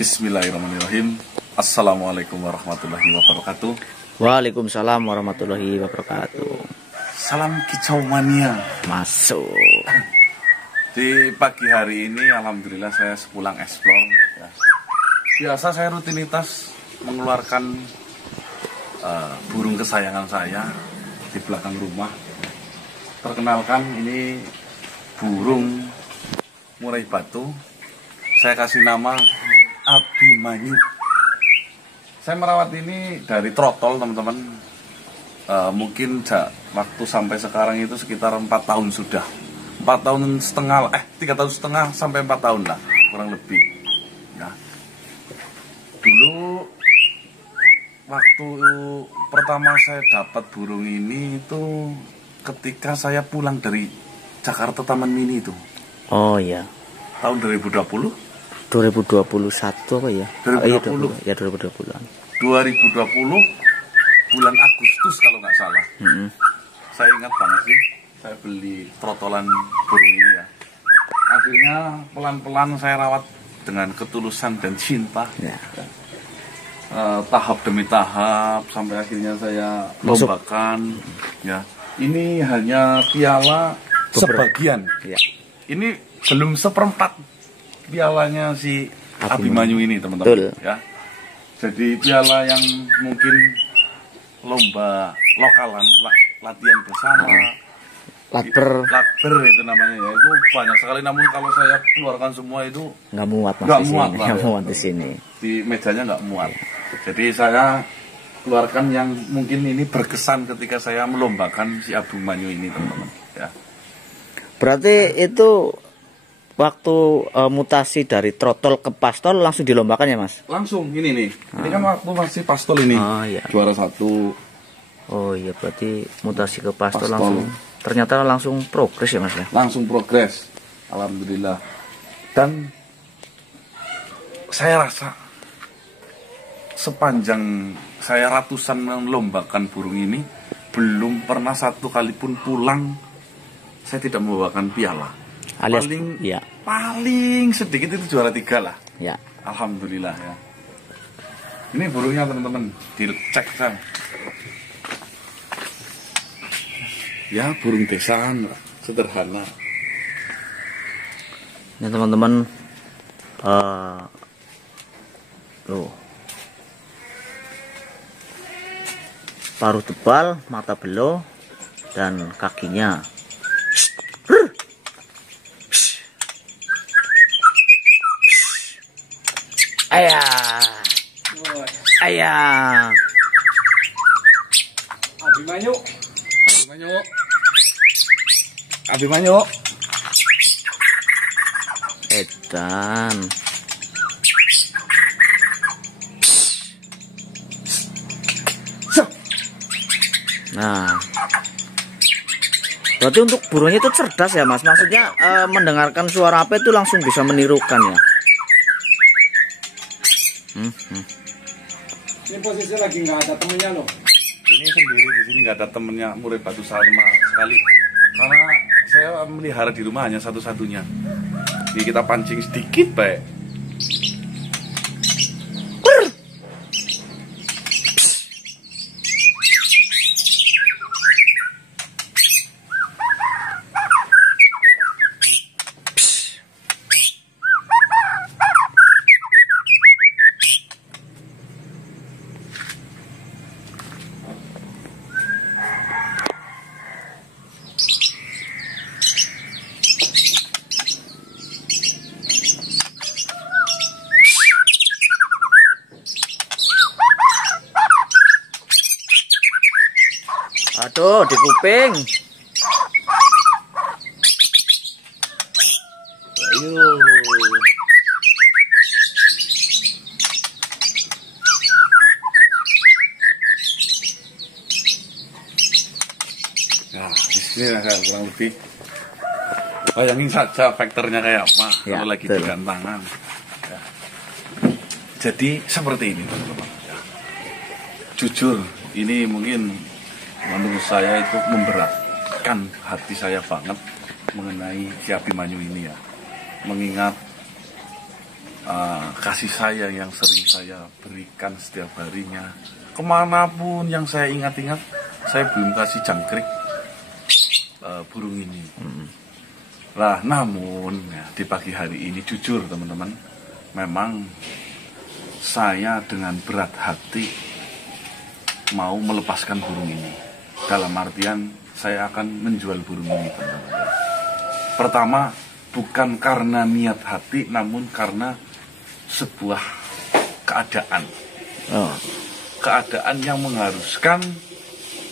Bismillahirrahmanirrahim. Assalamualaikum warahmatullahi wabarakatuh. Waalaikumsalam warahmatullahi wabarakatuh. Salam kicau mania. Masuk. Di pagi hari ini alhamdulillah saya sepulang explore ya. Biasa saya rutinitas mengeluarkan burung kesayangan saya di belakang rumah. Perkenalkan, ini burung murai batu. Saya kasih nama Abimanyu. Saya merawat ini dari trotol, teman-teman. Mungkin waktu sampai sekarang itu sekitar 4 tahun sudah. 4 tahun setengah, 3 tahun setengah sampai 4 tahun lah, kurang lebih. Nah, dulu waktu pertama saya dapat burung ini itu ketika saya pulang dari Jakarta Taman Mini itu. Oh iya. Tahun 2020. 2021 apa ya? 2020. Ya 2020-an. 2020 bulan Agustus kalau nggak salah. Saya ingat banget sih, saya beli trotolan burung ini ya. Akhirnya pelan-pelan saya rawat dengan ketulusan dan cinta. Ya. Tahap demi tahap sampai akhirnya saya lombakan. Ya, ini hanya piala sebagian. Ya. Ini belum seperempat pialanya si Abimanyu ini, teman-teman. Ya. Jadi piala yang mungkin lomba lokalan, latihan bersama, lakber itu namanya ya, itu banyak sekali. Namun kalau saya keluarkan semua itu nggak muat di sini. Di mejanya nggak muat. Jadi saya keluarkan yang mungkin ini berkesan ketika saya melombakan si Abimanyu ini, teman-teman. Ya. Berarti itu waktu mutasi dari trotol ke pastol langsung dilombakan ya, Mas? Langsung, ini nih. Ini kan waktu masih pastol ini. Iya. Juara 1. Oh iya, berarti mutasi ke pastol langsung. Ternyata langsung progres ya, Mas ya? Langsung progres. Alhamdulillah. Dan saya rasa sepanjang saya ratusan melombakan burung ini, belum pernah satu kali pun pulang saya tidak membawakan piala. Alias, paling sedikit itu juara 3 lah. Ya. Alhamdulillah ya. Ini burungnya, teman-teman, dicek saya. Ya, burung desaan, sederhana. Ini teman-teman, paruh tebal, mata belo, dan kakinya. Ayah. Abimanyu. Edan. Nah, berarti untuk burungnya itu cerdas ya, Mas? Maksudnya mendengarkan suara apa itu langsung bisa menirukan ya? Ini posisinya lagi nggak ada temennya loh. Ini sendiri di sini nggak ada temennya, murai batu sama sekali. Karena saya melihara di rumah hanya satu-satunya. Jadi kita pancing sedikit baik. Aduh, di kuping. Ayo. Nah, di sini kurang lebih. Bayangin saja faktornya kayak apa kalau lagi pegang tangan. Ya. Jadi seperti ini, teman-teman. Ya. Jujur, ini mungkin menurut saya itu memberatkan hati saya banget mengenai si Abimanyu ini ya. Mengingat kasih sayang yang sering saya berikan setiap harinya. Kemanapun yang saya ingat-ingat, saya belum kasih jangkrik burung ini. Nah, namun ya, di pagi hari ini jujur teman-teman, memang saya dengan berat hati mau melepaskan burung ini. Dalam artian saya akan menjual burung ini, teman-teman. Pertama, bukan karena niat hati, namun karena sebuah keadaan. Keadaan yang mengharuskan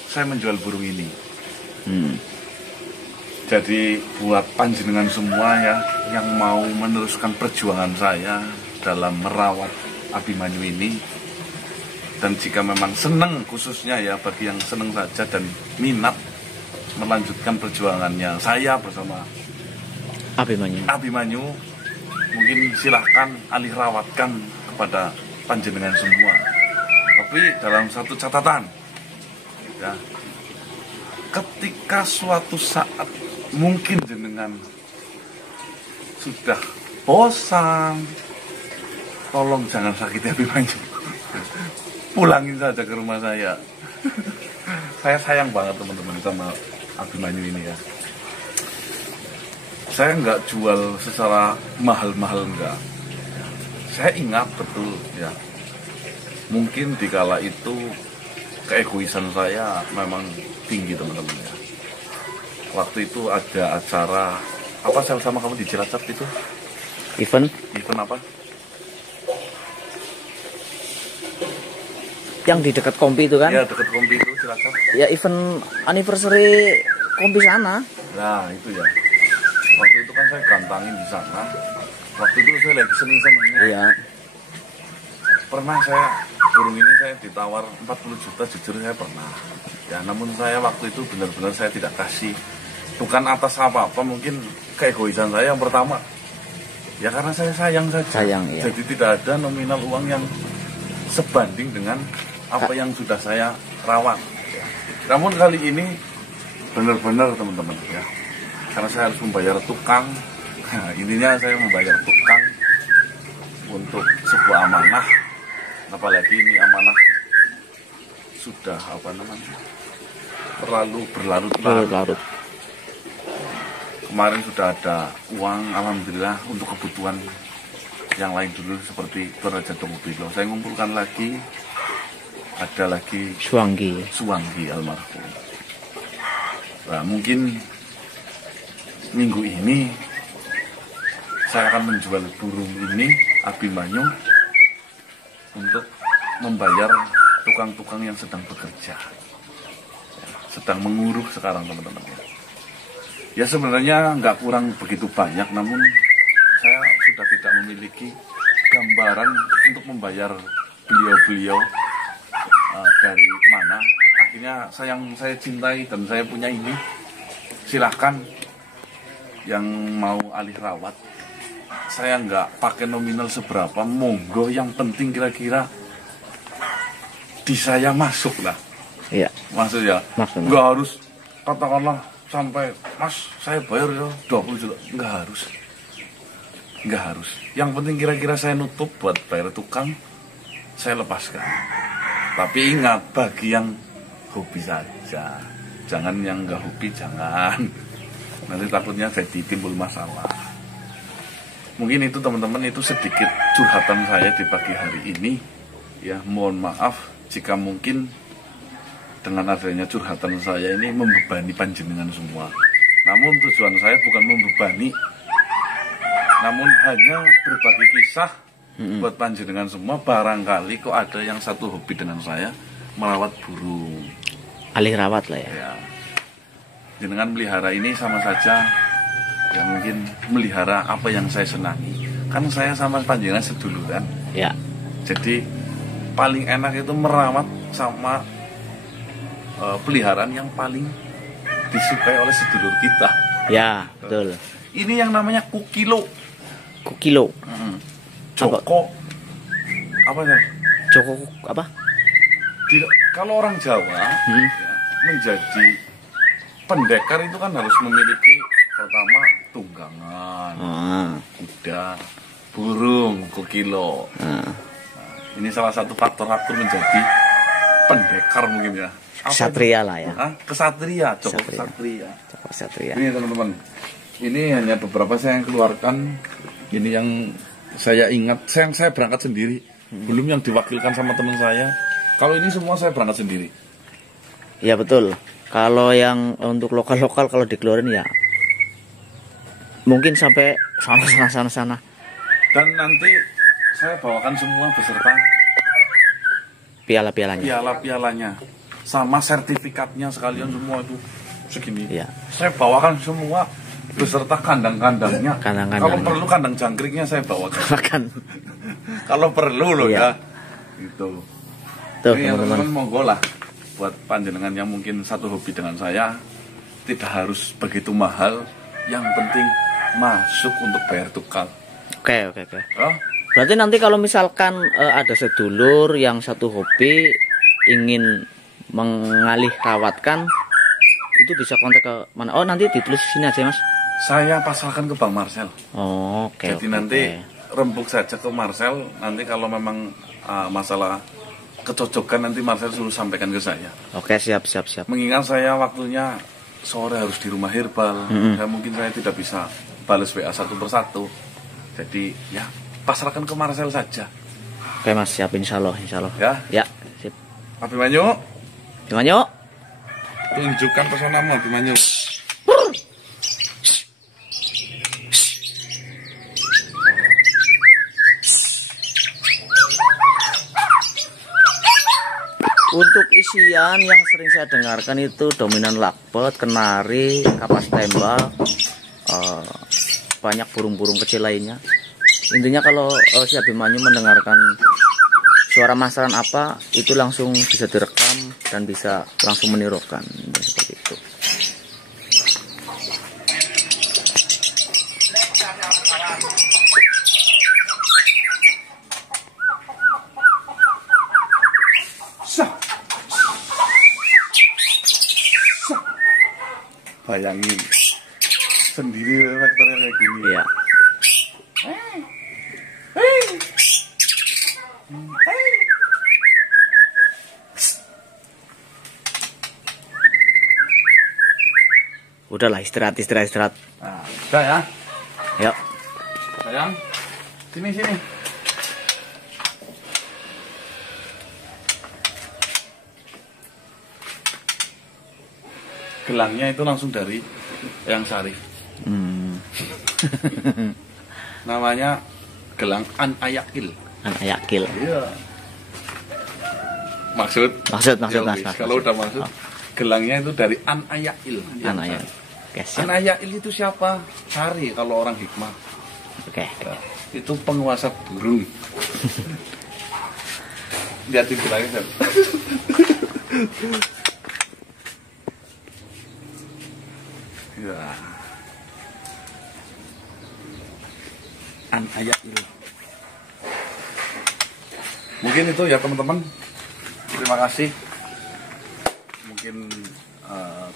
saya menjual burung ini. Jadi buat panjenengan semua ya yang mau meneruskan perjuangan saya dalam merawat Abimanyu ini, dan jika memang senang, khususnya ya bagi yang senang saja dan minat melanjutkan perjuangannya saya bersama Abimanyu, mungkin silahkan alih rawatkan kepada panjenengan semua. Tapi dalam satu catatan ya, ketika suatu saat mungkin jenengan sudah bosan, tolong jangan sakiti Abimanyu. Pulangin saja ke rumah saya. Saya sayang banget teman-teman sama Abimanyu ini ya. Saya nggak jual secara mahal-mahal, enggak. Saya ingat betul ya. Mungkin dikala itu keegoisan saya memang tinggi teman-teman ya. Waktu itu ada acara apa saya sama kamu di Cilacap itu? Event apa? yang di dekat Kompi itu kan? Ya, dekat Kompi itu Cilacap. Ya, event anniversary Kompi sana. Nah, itu ya. Waktu itu kan saya gantangin di sana. Waktu itu saya lagi seneng-senengnya. Iya. Pernah saya burung ini saya ditawar 40 juta, jujur saya pernah. Ya, namun saya waktu itu benar-benar saya tidak kasih. Bukan atas apa-apa, mungkin keegoisan saya yang pertama. Ya karena saya sayang saja. Sayang, iya. Jadi tidak ada nominal uang yang sebanding dengan apa yang sudah saya rawat. Ya. Namun kali ini benar-benar teman-teman ya. Karena saya harus membayar tukang. Nah, intinya saya membayar tukang untuk sebuah amanah. Apalagi ini amanah sudah terlalu berlarut-larut. Kemarin sudah ada uang, alhamdulillah, untuk kebutuhan yang lain dulu seperti Toraja Tongobilo. Saya ngumpulkan lagi, ada lagi Suwanggi almarhum. Nah, mungkin minggu ini saya akan menjual burung ini, Abimanyu, untuk membayar tukang-tukang yang sedang bekerja, sedang menguruk sekarang teman-teman ya. Ya sebenarnya nggak kurang begitu banyak, namun saya sudah tidak memiliki gambaran untuk membayar beliau-beliau dari mana. Akhirnya yang saya cintai dan saya punya ini, silahkan yang mau alih rawat. Saya nggak pakai nominal seberapa, monggo, yang penting kira-kira di saya masuk lah. Iya. Maksudnya nggak harus katakanlah sampai mas saya bayar ya 20 juta, nggak harus. Yang penting kira-kira saya nutup buat bayar tukang, saya lepaskan. Tapi ingat, bagi yang hobi saja, jangan yang nggak hobi, jangan, nanti takutnya jadi timbul masalah. Mungkin itu teman-teman, itu sedikit curhatan saya di pagi hari ini ya. Mohon maaf jika mungkin dengan adanya curhatan saya ini membebani panjenengan semua. Namun tujuan saya bukan membebani, namun hanya berbagi kisah buat panjenengan semua. Barangkali kok ada yang satu hobi dengan saya, merawat burung. Alih rawat lah ya. Ya. Dengan melihara ini sama saja ya, mungkin melihara apa yang saya senangi. Kan saya sama panjenengan seduluran. Ya. Jadi paling enak itu merawat sama peliharaan yang paling disukai oleh sedulur kita. Ya, betul. Ini yang namanya kukilo. Joko. Apa ya? Joko apa? Kalau orang Jawa ya, menjadi pendekar itu kan harus memiliki pertama tunggangan, kuda, burung, kukilo. Nah, Ini salah satu faktor-faktor menjadi pendekar mungkin ya. Apa itu? Satria lah ya. Hah? Kesatria, Joko Kesatria. Kesatria. Joko Satria. Ini teman-teman, ini hanya beberapa saya yang keluarkan. Ini yang saya ingat, saya berangkat sendiri. Belum yang diwakilkan sama teman saya. Kalau ini semua saya berangkat sendiri. Ya betul. Kalau yang untuk lokal-lokal kalau dikeluarin ya mungkin sampai sana. Dan nanti saya bawakan semua beserta Piala-pialanya. piala-pialanya sama sertifikatnya sekalian semua itu segini. Iya. Saya bawakan semua beserta kandang-kandangnya. Kandang-kandangnya. Kalau perlu kandang jangkriknya saya bawakan. Makan. Kalau perlu loh Iya. ya. Gitu. Tuh Ini yang teman-teman. teman-teman monggo lah buat panjenengan yang mungkin satu hobi dengan saya, tidak harus begitu mahal, yang penting masuk untuk bayar tukang. Oke. Oh, Berarti nanti kalau misalkan ada sedulur yang satu hobi ingin mengalih rawatkan, itu bisa kontak ke mana? Oh nanti ditulis di sini aja mas. saya pasrahkan ke Bang Marcel. Oh, oke. Jadi nanti rembuk saja ke Marcel. Nanti kalau memang masalah kecocokan nanti Marcel suruh sampaikan ke saya. Oke, siap. Mengingat saya waktunya sore harus di rumah herbal, mungkin saya tidak bisa balas WA satu persatu. Jadi ya pasrahkan ke Marcel saja. Oke mas, siap insya Allah. Ya, Ya, sip. Abimanyu, Gimana yuk? tunjukkan pesonamu Abimanyu. Untuk isian yang sering saya dengarkan itu dominan lakbet, kenari, kapas tembak, banyak burung-burung kecil lainnya. Intinya kalau si Abimanyu mendengarkan suara masaran apa, itu langsung bisa direkam dan bisa langsung menirukan. Seperti itu. Bayangin sendiri faktornya kayak gini. Ya. Udahlah istirahat. Nah, udah ya. Yuk. Sayang, sini. Gelangnya itu langsung dari Eyang Sari. Namanya gelang An Ayakil. Anak yakil. Iya. Maksud? Maksud Ya, mas. wis, kalau udah maksud, gelangnya itu dari An Ayakil. Anak ya. Oke, siap. An Ayakil itu siapa? Sari kalau orang hikmah. Oke. Ya, itu penguasa burung. Lihat di gelangnya. Ya. An Ayakil. Mungkin itu ya teman-teman. Terima kasih. Mungkin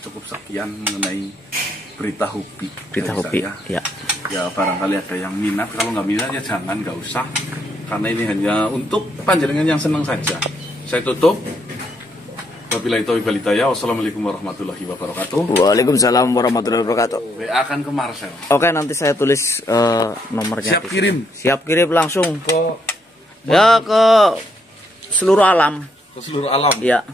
cukup sekian mengenai berita hobi. Berita dari hobi. saya. Ya. Ya barangkali ada yang minat. Kalau nggak minat ya jangan, nggak usah. Karena ini hanya untuk panjenengan yang senang saja. Saya tutup. Wabillahi taufiq wal hidayah. Wassalamualaikum warahmatullahi wabarakatuh. Waalaikumsalam warahmatullahi wabarakatuh. WA akan ke Marcel. Oke, nanti saya tulis nomornya. Siap di sini. kirim. Siap kirim langsung. Ke Ya ke seluruh alam. seluruh alam. Ya.